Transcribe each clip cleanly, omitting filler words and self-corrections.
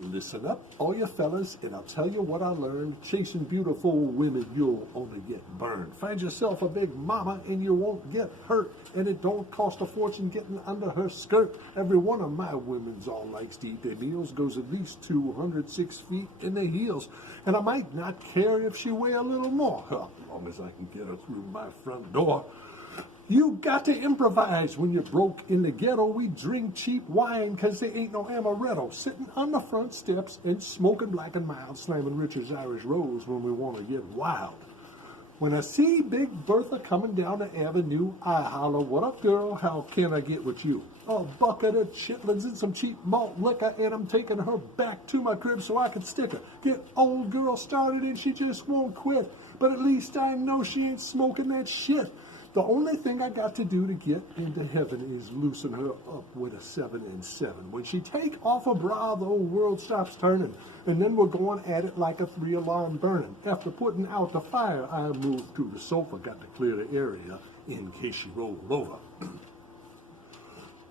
Listen up, all you fellas, and I'll tell you what I learned. Chasing beautiful women, you'll only get burned. Find yourself a big mama and you won't get hurt. And it don't cost a fortune getting under her skirt. Every one of my women's all likes to eat their meals, goes at least 206 feet in the heels. And I might not care if she weigh a little more, as long as I can get her through my front door. You got to improvise when you're broke in the ghetto. We drink cheap wine because there ain't no amaretto. Sitting on the front steps and smoking black and mild, slamming Richard's Irish Rose when we want to get wild. When I see Big Bertha coming down the avenue, I holler, "What up, girl? How can I get with you?" A bucket of chitlins and some cheap malt liquor, and I'm taking her back to my crib so I can stick her. Get old girl started and she just won't quit. But at least I know she ain't smoking that shit. The only thing I got to do to get into heaven is loosen her up with a 7 and 7. When she take off her bra, the whole world stops turning, and then we're going at it like a 3-alarm burning. After putting out the fire, I moved to the sofa, got to clear the area in case she rolled over.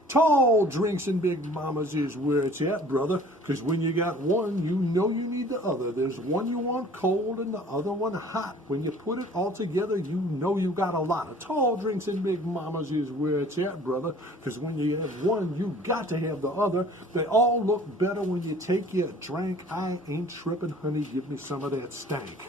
Tall drinks and big mamas is where it's at, brother, because when you got one, you know you need the other. There's one you want cold and the other one hot. When you put it all together, you know you got a lot. Of tall drinks and big mamas is where it's at, brother, because when you have one, you got to have the other. They all look better when you take your drink. I ain't tripping, honey, give me some of that stank.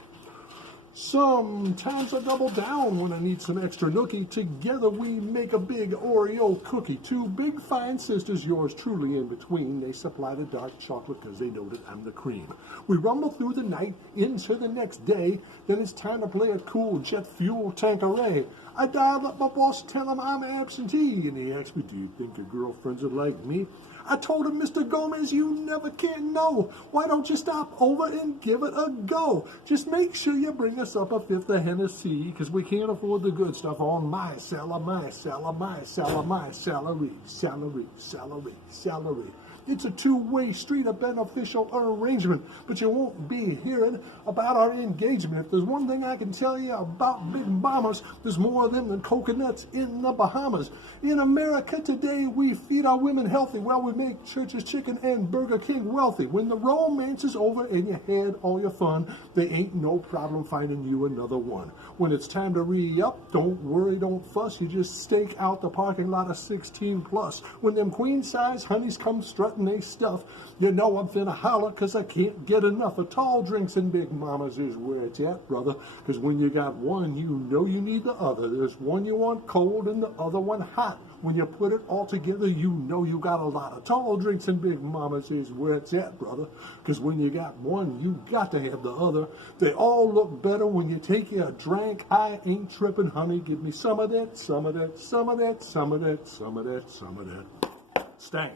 Sometimes I double down when I need some extra nookie. Together we make a big Oreo cookie. Two big fine sisters, yours truly in between. They supply the dark chocolate because they know that I'm the cream. We rumble through the night into the next day. Then it's time to play a cool jet fuel Tanqueray. I dialed up my boss, tell him I'm absentee. And he asked me, "Do you think your girlfriends are like me?" I told him, "Mr. Gomez, you never can know. Why don't you stop over and give it a go? Just make sure you bring us up a fifth of Hennessy, because we can't afford the good stuff on my salary, my salary, my salary, my salary, salary, salary, salary." It's a two-way street, a beneficial arrangement, but you won't be hearing about our engagement. If there's one thing I can tell you about big bombers, there's more of them than coconuts in the Bahamas. In America today, we feed our women healthy while we make Church's Chicken and Burger King wealthy. When the romance is over and you had all your fun, there ain't no problem finding you another one. When it's time to re-up, don't worry, don't fuss. You just stake out the parking lot of 16 plus. When them queen-size honeys come strutting they stuff, you know I'm finna holler because I can't get enough of tall drinks and big mamas is where it's at, brother, because when you got one, you know you need the other. There's one you want cold and the other one hot. When you put it all together, you know you got a lot. Of tall drinks and big mamas is where it's at, brother, because when you got one, you got to have the other. They all look better when you take your drink. I ain't tripping, honey, give me some of that, some of that, some of that, some of that, some of that, some of that. Stank.